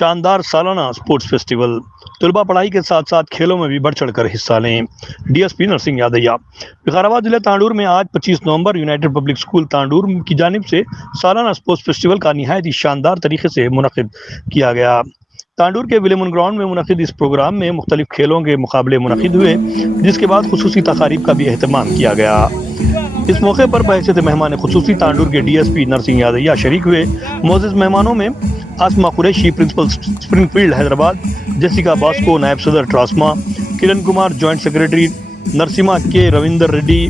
शानदार सालाना sports festival. तलबा पढ़ाई के साथ साथ खेलों में भी बढ़ चढ़कर हिस्सा लें। डीएसपी नरसिंह यादैया। विकाराबाद जिले तांडूर में आज 25 नवंबर यूनाइटेड पब्लिक स्कूल तांडूर की जानिब से सालाना स्पोर्ट्स फेस्टिवल का निहायत ही शानदार तरीके से मुनक़िद किया गया। तांडूर के विलेमन ग्राउंड में मुनक़िद इस प्रोग्राम में मुख्तलिफ खेलों के मुकाबले मुनक़िद हुए, जिसके बाद खुसूसी तकारीब का भी एहतमाम किया गया। इस मौके पर बहैसियत मेहमान खुसूसी तांडूर के डीएसपी नरसिंह यादैया शरीक हुए। मोअज़्ज़िज़ मेहमानों में Asma Qureshi, principal Springfield Hyderabad, Jessica Bosco नायब सदर ट्रांसमा, Kiran Kumar joint secretary, Narasimha K Ravinder Reddy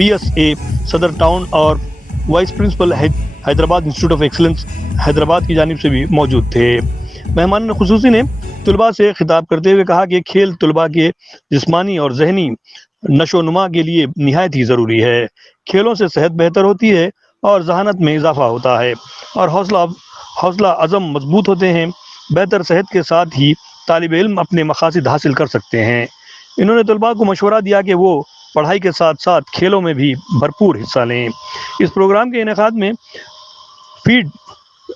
PSA सदर टाउन और vice principal Hyderabad institute of excellence Hyderabad की जानिब से भी मौजूद थे। मेहमान खुसूसी ने तलबा से खिताब करते हुए कहा कि खेल तलबा के जिस्मानी और जहनी नशोनुमा के लिए निहायत ही ज़रूरी है। खेलों से सेहत बेहतर होती है और जहानत में इजाफा होता है और हौसला अज़म मजबूत होते हैं। बेहतर सेहत के साथ ही तालिब इल्म अपने मकासद हासिल कर सकते हैं। इन्होंने तलबा को मशवरा दिया कि वो पढ़ाई के साथ साथ खेलों में भी भरपूर हिस्सा लें। इस प्रोग्राम के इनेकाद में फीड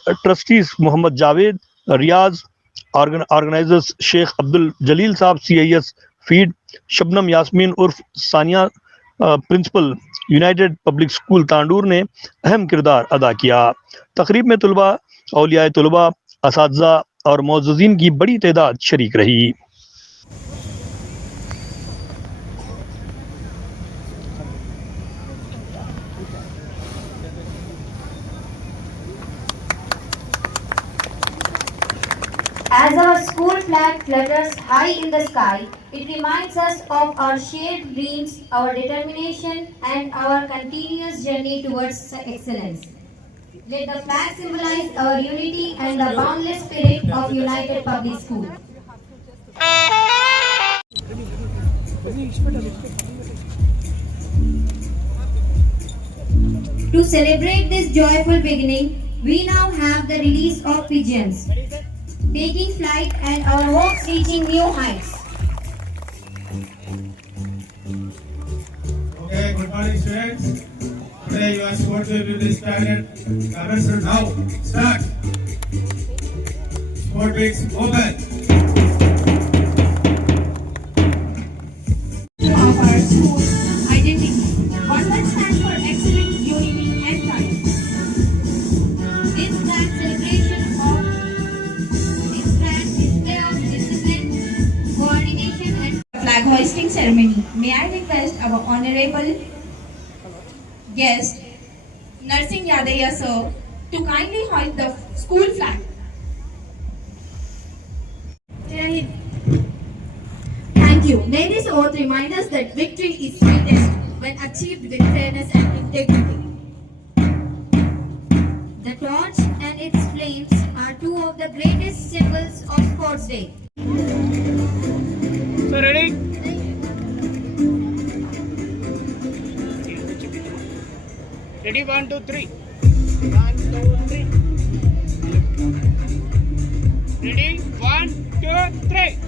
ट्रस्टीज मोहम्मद जावेद रियाज, ऑर्गेनाइजर्स शेख अब्दुल जलील साहब CIS फीड, शबनम यास्मीन उर्फ Sania principal United Public School Tandur ने अहम किरदार अदा किया। तकरीब में तलबा, औलियाए तलबा, असातिज़ा और मौजूदीन की बड़ी तादाद शरीक रही। As our school flag flutters high in the sky, it reminds us of our shared dreams, our determination, and our continuous journey towards excellence. Let the flag symbolize our unity and the boundless spirit of United Public School. To celebrate this joyful beginning, we now have the release of pigeons, taking flight and our hopes reaching new heights. Okay, good morning students. Today you are supposed to do this standard. Commence now. Start. Sport weeks open. Of our school identity, one that stands for excellence, unity, and pride. This grand celebration of this grand display of discipline, coordination, and flag hoisting ceremony. May I request our honorable guest, Narsingh Yadaiya sir, to kindly hoist the school flag. Thank you. May this oath remind us that victory is sweetest when achieved with fairness and integrity. The torch and its flames are two of the greatest symbols of Sports Day. So ready? Ready? 1, 2, 3. 1, 2, 3. Ready? 1, 2, 3.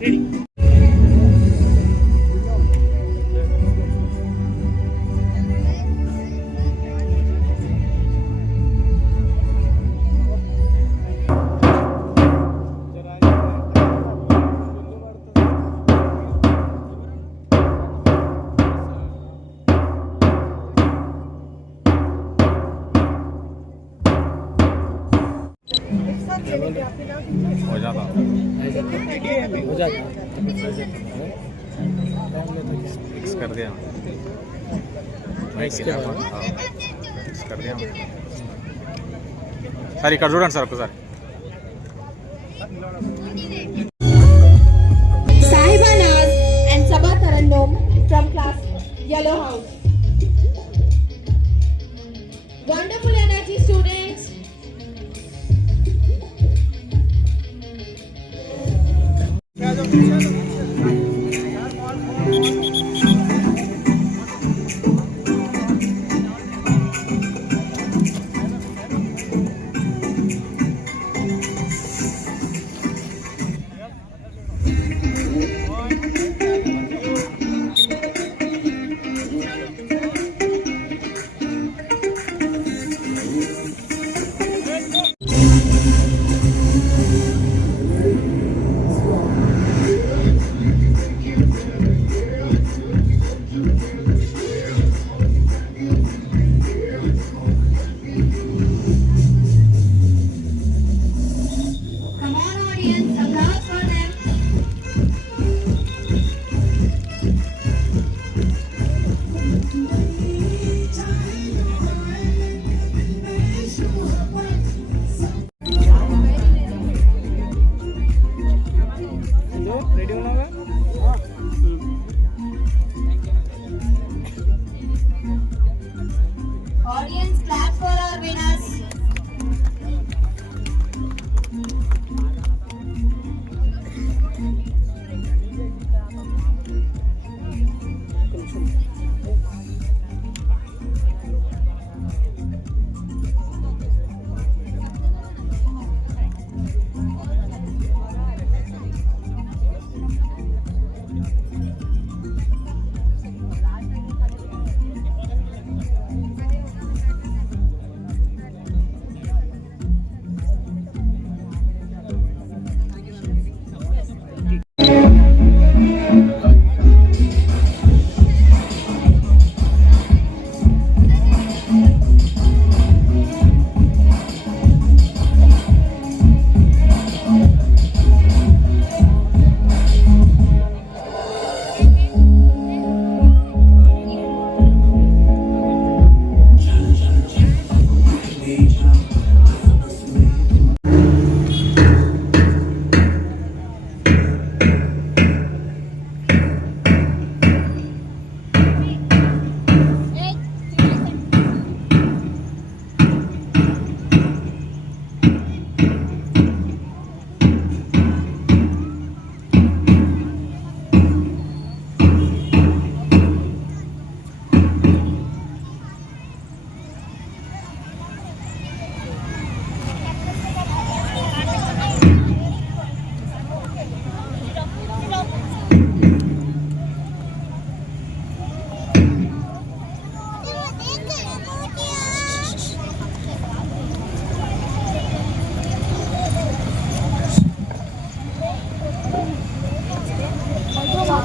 Ready? हो जाता fix कर दिया fix कर दिया sir ఇక్కడ చూడండి sir ఒకసారి Sahiba Naz and Sabah Tarannum from class Yellow House. Wonderful energy, students.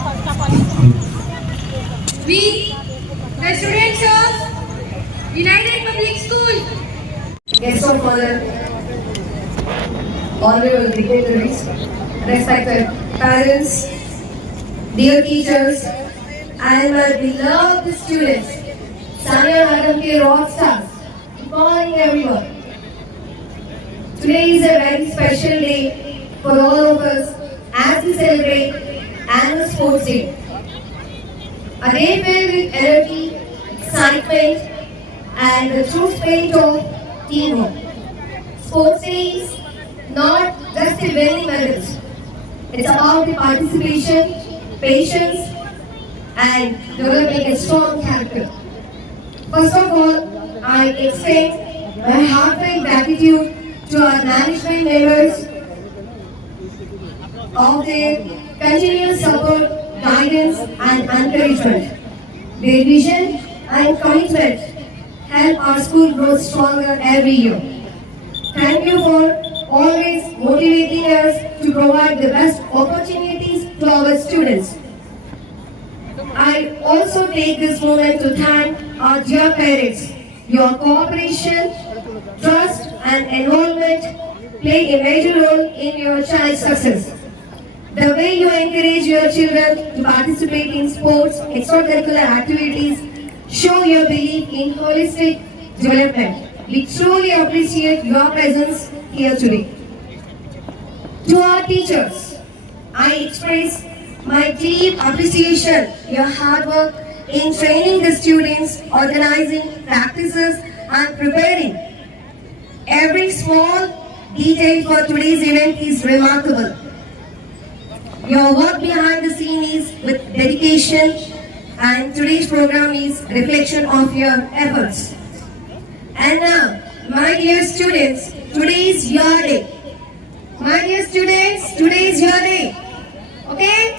We, the students of United Public School. Guests of honor, honorable dignitaries, respected parents, dear teachers, and my beloved students, Sanya Madam K. Rock Stars. Good morning, everyone. Today is a very special day for all of us as we celebrate Annual Sports Day. A day filled with energy, excitement, and the true spirit of teamwork. Sports Day is not just a winning medals. It's about the participation, patience, and developing a strong character. First of all, I extend my heartfelt gratitude to our management members of their continuous support, guidance, and encouragement. Their vision and commitment help our school grow stronger every year. Thank you for always motivating us to provide the best opportunities to our students. I also take this moment to thank our dear parents. Your cooperation, trust, and involvement play a major role in your child's success. The way you encourage your children to participate in sports, extracurricular activities, show your belief in holistic development. We truly appreciate your presence here today. To our teachers, I express my deep appreciation your hard work in training the students, organizing practices, and preparing. Every small detail for today's event is remarkable. Your work behind the scene is with dedication, and today's program is a reflection of your efforts. And now, my dear students, today is your day. My dear students, today is your day. Okay?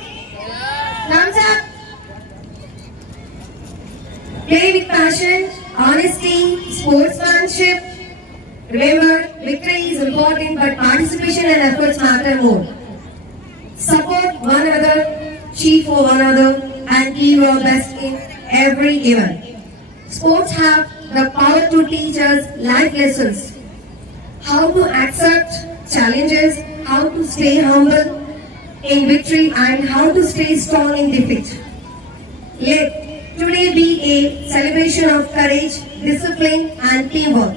Thumbs up. Play with passion, honesty, sportsmanship. Remember, victory is important, but participation and efforts matter more. Support one another, cheer for one another, and give your best in every event. Sports have the power to teach us life lessons. How to accept challenges, how to stay humble in victory, and how to stay strong in defeat. Let today be a celebration of courage, discipline, and teamwork.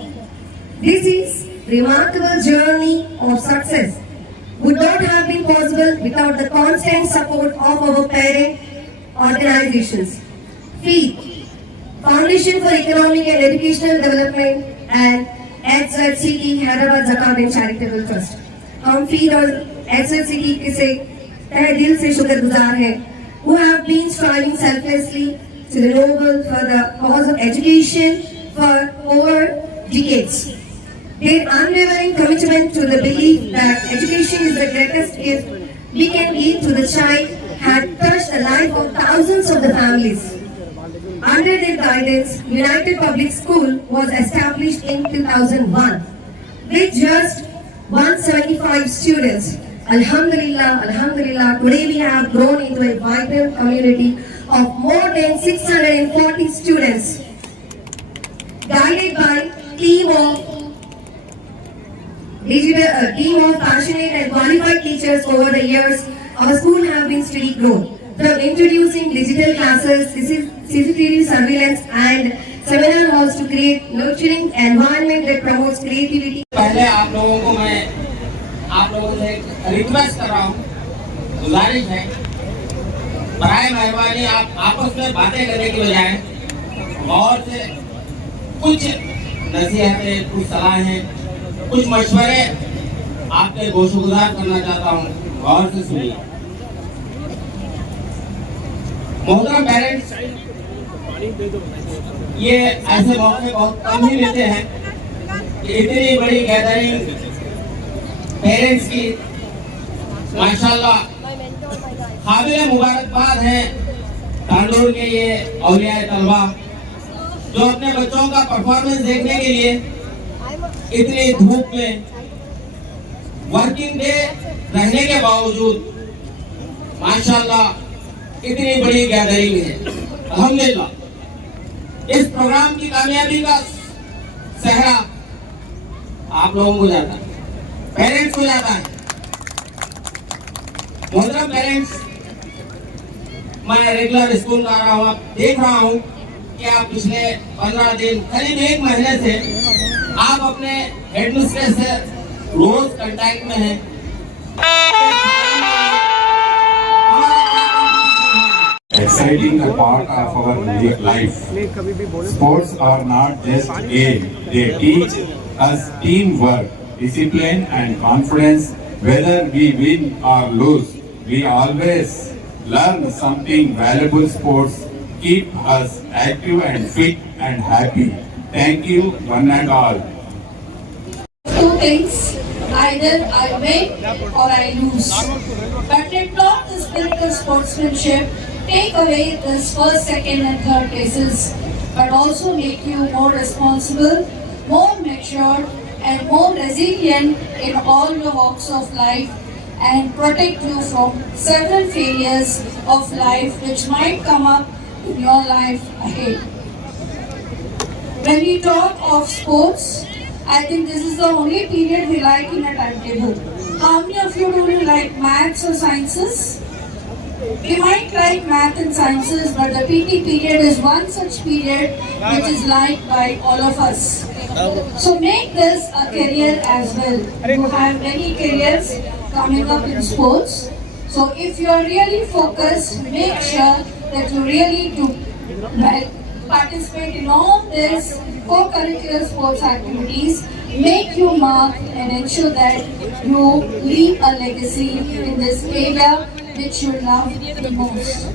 This is a remarkable journey of success. Would not have been possible without the constant support of our parent organizations. FEED, Foundation for Economic and Educational Development, and HZCT Hyderabad Zakat and Charitable Trust. हम FEED और HZCT के तहे दिल से शुक्रगुजार हैं, who have been striving selflessly to the noble for the cause of education for over decades. Their unwavering commitment to the belief that education is the greatest gift we can give to the child had touched the life of thousands of the families. Under their guidance, United Public School was established in 2001 with just 175 students. Alhamdulillah, Alhamdulillah, today we have grown into a vibrant community of more than 640 students. Guided by a team of passionate and qualified teachers over the years, our school have been steady growth. From introducing digital classes, CCTV surveillance, and seminar halls to create nurturing environment that promotes creativity. पहले आप लोगों से request कर रहा हूँ, गुजारिश है, बराए मेहरबानी आप आपस में बातें करने की बजाय और से कुछ नसीहतें, कुछ सलाहें, कुछ मशवरे आपके गोशुगुजार करना चाहता हूँ, गौर से सुनिए। मोहतरम पेरेंट्स, ये ऐसे मौके बहुत कम ही मिलते हैं कि इतनी बड़ी गैदरिंग पेरेंट्स की माशाल्लाह काबिल मुबारकबाद है तांडूर के ये औलिया तलबा जो अपने बच्चों का परफॉर्मेंस देखने के लिए इतनी धूप में वर्किंग डे रहने के बावजूद माशाल्लाह इतनी बड़ी गैदरिंग है। अल्हम्दुलिल्लाह इस प्रोग्राम की कामयाबी का सहरा आप लोगों को जाता है, पेरेंट्स को जाता है। मोहतरम पेरेंट्स, मैं रेगुलर स्कूल का रहा हूँ, आप देख रहा हूँ कि आप पिछले 15 दिन करीब 1 महीने से आप अपने हेडमिस्ट्रेस से रोज कांटेक्ट में हैं। Exciting a part of our life. Sports are not just game; they teach us teamwork, discipline, and confidence. Whether we win or lose, we always learn something valuable. Sports keep us active and fit and happy. Thank you, one and all. Two things, either I win or I lose. But let not the spirit of sportsmanship take away this first, second and third places, but also make you more responsible, more mature and more resilient in all your walks of life and protect you from several failures of life which might come up in your life ahead. When we talk of sports, I think this is the only period we like in a timetable. How many of you do like maths or sciences? We might like math and sciences, but the PT period is one such period which is liked by all of us. So make this a career as well. You have many careers coming up in sports. So if you are really focused, make sure that you really do participate in all these co-curricular sports activities. Make your mark and ensure that you leave a legacy in this area which you love the most.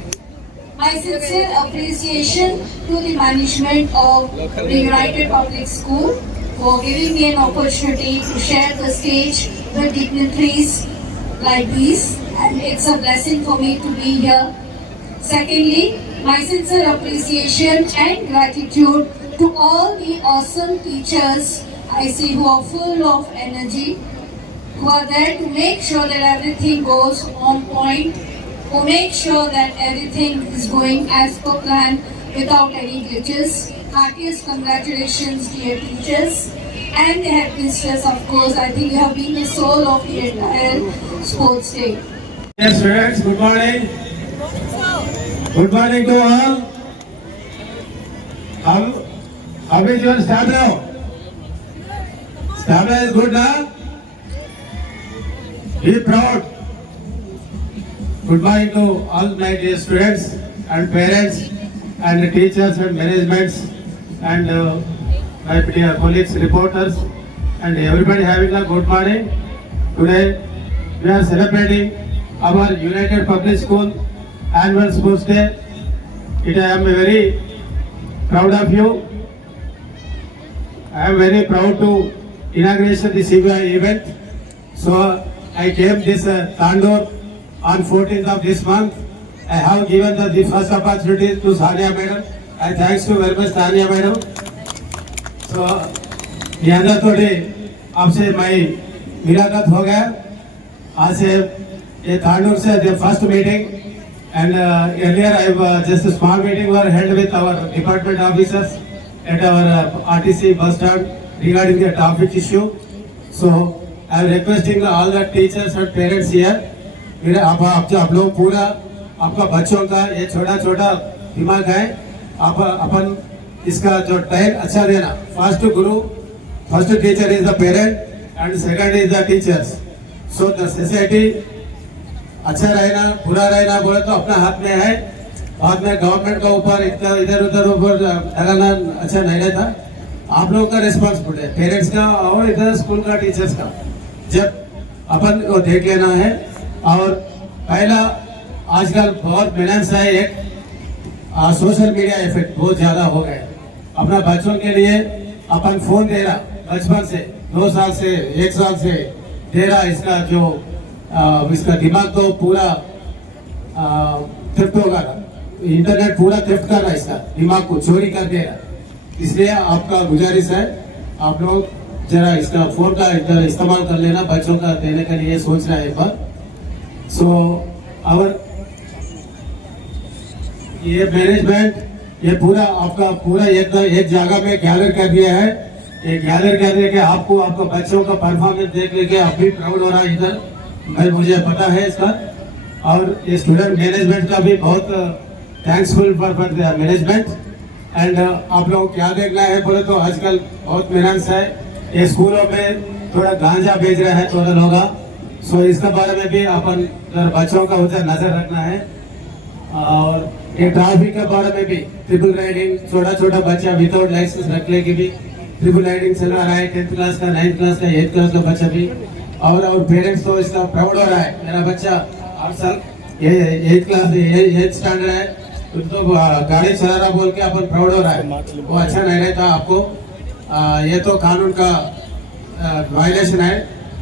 My sincere appreciation to the management of the United Public School for giving me an opportunity to share the stage with dignitaries like these, and it's a blessing for me to be here. Secondly, my sincere appreciation and gratitude to all the awesome teachers I see who are full of energy, who are there to make sure that everything goes on point, who make sure that everything is going as per plan without any glitches. Heartiest congratulations, dear teachers, and the headmistress, of course. I think you have been the soul of the entire sports day. Dear students, good morning. Good morning to all. How is your stamina? Stamina is good now? Be proud. Good morning to all my dear students and parents and teachers and managements and my dear colleagues, reporters and everybody having a good morning. Today we are celebrating our United Public School Annual Sports Day. I am very proud of you. I am very proud to inauguration this event. So I came this Tandur on 14th of this month. I have given the first opportunity to Sania Madam. I thanks to very much Sania Madam. So यहाँ थोड़े आपसे मैं मुलाकात हो गया. आज से ये तांडूर से the first meeting and earlier I just a small meeting were held with our department officers at our RTC bus stand regarding the traffic issue. So I am requesting all the teachers and parents here. मेरे आप लोग पूरा आपका बच्चों का ये छोटा छोटा दिमाग है, आप अपन इसका जो टाइम अच्छा देना. First Guru, first teacher is the parent and second is the teachers. So the society अच्छा रहना बुरा रहना बोले तो अपना हाथ में है. बाद में गवर्नमेंट का ऊपर इधर उधर ऊपर लगाना अच्छा नहीं रहता. आप लोगों का रिस्पॉन्सिबिलिटी है, पेरेंट्स का और इधर स्कूल का टीचर्स का. जब अपन को देख लेना है. और पहला आजकल बहुत मेहनत है, एक सोशल मीडिया इफेक्ट बहुत ज्यादा हो गया. अपना बच्चों के लिए अपन फोन दे रहा बचपन से, 2 साल से 1 साल से दे रहा. इसका जो इसका दिमाग तो पूरा थ्रिफ्ट होगा, इंटरनेट पूरा थ्रिफ्ट कर रहा है, इसका दिमाग को चोरी कर दे रहा. इसलिए आपका गुजारिश है आप लोग जरा इसका फोन का इस्तेमाल कर लेना, बच्चों का देने के लिए सोच रहा है एक बार. So our ये मैनेजमेंट ये पूरा आपका पूरा एक जगह में गैदर कर दिया है। ये गैदर कर दिया कि आपको आपको बच्चों का परफॉर्मेंस देख लेके आप भी प्राउड हो रहा है इधर, भाई मुझे पता है इसका। और ये स्टूडेंट मैनेजमेंट का भी बहुत थैंक्सफुल फॉर मैनेजमेंट। एंड आप लोगों को क्या देखना है बोले तो आजकल बहुत मेहनत है, ये स्कूलों में थोड़ा गांजा बेच रहा है थोड़ा लोग, सो इसके बारे में भी अपन बच्चों का उधर नजर रखना है। और ये ट्रैफिक के बारे में भी ट्रिपल राइडिंग, छोटा छोटा बच्चा विदाउट लाइसेंस रखने की भी ट्रिपल राइडिंग चला रहा है, 10th क्लास का, 9th क्लास का, 8th क्लास का बच्चा भी। और पेरेंट्स तो इसका प्राउड हो रहा है, मेरा बच्चा 8 साल ये 8th क्लास 8th स्टैंडर्ड है तो गाड़ी चला रहा बोल के अपन प्राउड हो रहा है, वो अच्छा नहीं रहता आपको। ये तो कानून का वायलेशन है,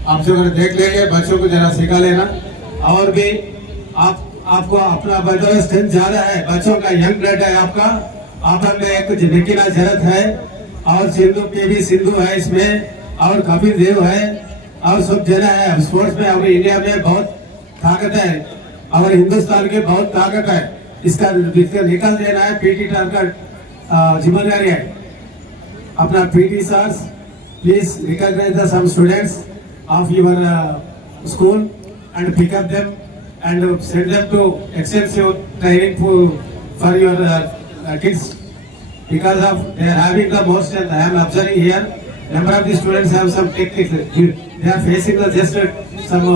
आप जो देख लेंगे बच्चों को जरा सिखा लेना। और भी आपको अपना बदल स्ट्रेंथ ज्यादा है, बच्चों का यंग ब्लड है आपका, आप में कुछ निकलना जरूरत है। और सिंधु PV सिंधु है इसमें, और कपिल देव है, और सब जना है। स्पोर्ट्स में हमारे इंडिया में बहुत ताकत है, हमारे हिंदुस्तान के बहुत ताकत है, इसका निकल देना है। PT टीम का जिम्मेदारी है। अपना PT sir please recognise the some students of your school and pick up them and send them to extensive training for your kids, because of they are having the most strength. I am observing here number of the students have some technical, they are facing just some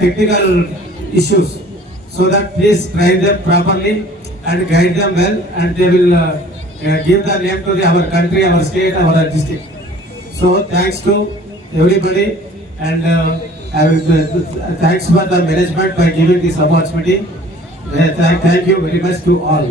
technical issues, so that please train them properly and guide them well, and they will give the name to our country, our state, our district. So thanks to everybody, and thanks for the management by giving this opportunity. Thank you very much to all.